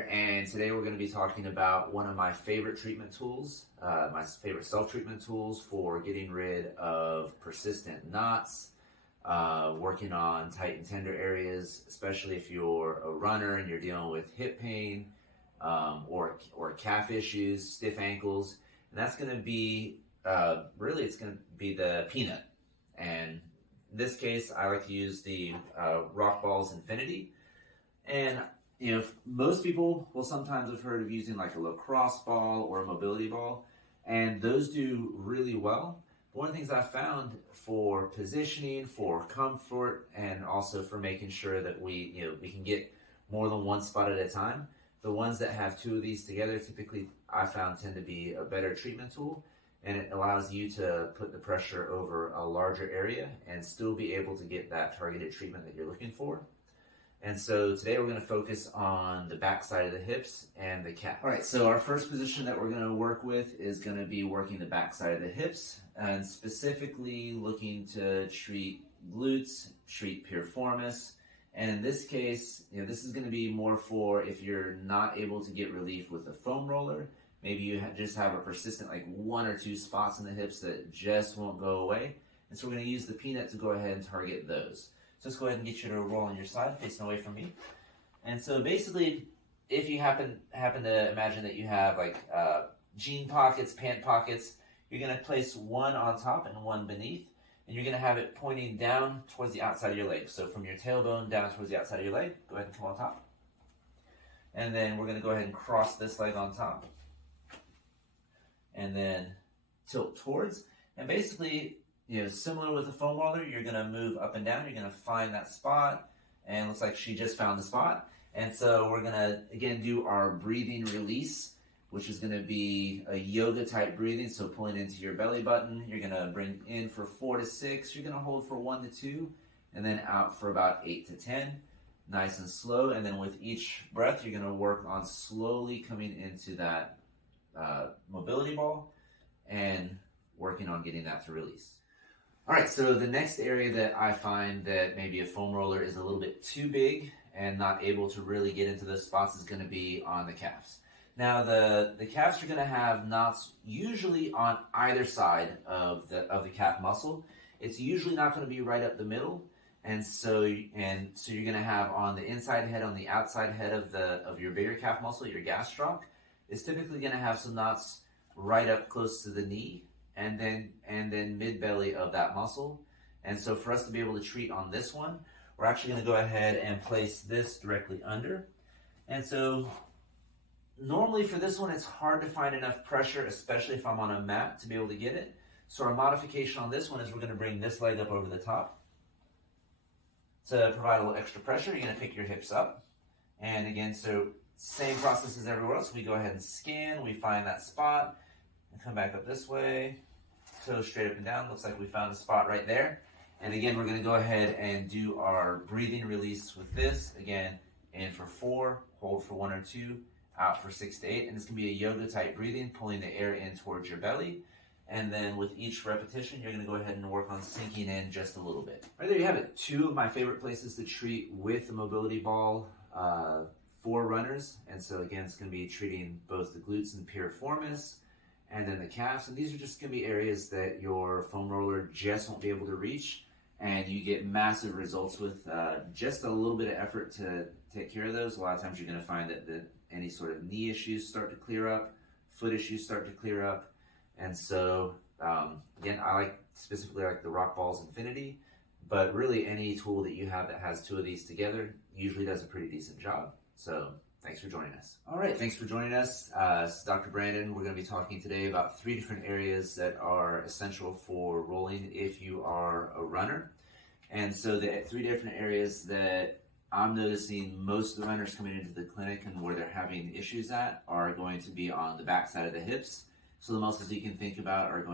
here, and today we're going to be talking about one of my favorite treatment tools, my favorite self-treatment tools for getting rid of persistent knots, working on tight and tender areas, especially if you're a runner and you're dealing with hip pain or calf issues, stiff ankles. And that's going to be, it's going to be the Peanut. And in this case, I like to use the Rockballs Infinity. And most people will sometimes have heard of using like a lacrosse ball or a mobility ball, and those do really well. But one of the things I found for positioning, for comfort, and also for making sure that we can get more than one spot at a time, the ones that have two of these together typically I found tend to be a better treatment tool, and it allows you to put the pressure over a larger area and still be able to get that targeted treatment that you're looking for. And so today we're going to focus on the back side of the hips and the calf. All right, so our first position that we're going to work with is going to be working the back side of the hips, and specifically looking to treat glutes, treat piriformis. And in this case, this is going to be more for if you're not able to get relief with a foam roller. Maybe you just have a persistent like one or two spots in the hips that just won't go away. And so we're going to use the Peanut to go ahead and target those. So let's go ahead and get you to roll on your side, facing away from me. And so basically, if you happen to imagine that you have like jean pockets, pant pockets, you're going to place one on top and one beneath, and you're going to have it pointing down towards the outside of your leg. So from your tailbone down towards the outside of your leg, go ahead and come on top. And then we're going to go ahead and cross this leg on top. And then tilt towards, and basically, similar with the foam roller, you're going to move up and down. You're going to find that spot, and it looks like she just found the spot. And so we're going to, again, do our breathing release, which is going to be a yoga type breathing. So pulling into your belly button, you're going to bring in for 4 to 6. You're going to hold for 1 to 2, and then out for about 8 to 10. Nice and slow. And then with each breath, you're going to work on slowly coming into that mobility ball and working on getting that to release. All right, so the next area that I find that maybe a foam roller is a little bit too big and not able to really get into those spots is going to be on the calves. Now, the calves are going to have knots usually on either side of the calf muscle. It's usually not going to be right up the middle, and so you're going to have on the inside head, on the outside head of your bigger calf muscle, your gastroc, is typically going to have some knots right up close to the knee, and then mid-belly of that muscle. And so for us to be able to treat on this one, we're actually going to go ahead and place this directly under. And so normally for this one, it's hard to find enough pressure, especially if I'm on a mat, to be able to get it. So our modification on this one is we're going to bring this leg up over the top. To provide a little extra pressure, you're going to pick your hips up. And again, so same process as everywhere else. We go ahead and scan, we find that spot, and come back up this way, toes straight up and down. Looks like we found a spot right there. And again, we're going to go ahead and do our breathing release with this. Again, in for 4, hold for 1 or 2, out for 6 to 8. And this can be a yoga type breathing, pulling the air in towards your belly. And then with each repetition, you're going to go ahead and work on sinking in just a little bit. Right there you have it. 2 of my favorite places to treat with the mobility ball for runners. And so again, it's going to be treating both the glutes and piriformis, and then the calves. And these are just going to be areas that your foam roller just won't be able to reach, and you get massive results with just a little bit of effort to take care of those. A lot of times you're going to find that any sort of knee issues start to clear up, foot issues start to clear up. And so again, I specifically like the Rockballs Infinity, but really any tool that you have that has 2 of these together usually does a pretty decent job. So thanks for joining us. All right, thanks for joining us. This is Dr. Brandon. We're going to be talking today about 3 different areas that are essential for rolling if you are a runner. And so the 3 different areas that I'm noticing most of the runners coming into the clinic and where they're having issues at are going to be on the back side of the hips. So the muscles you can think about are going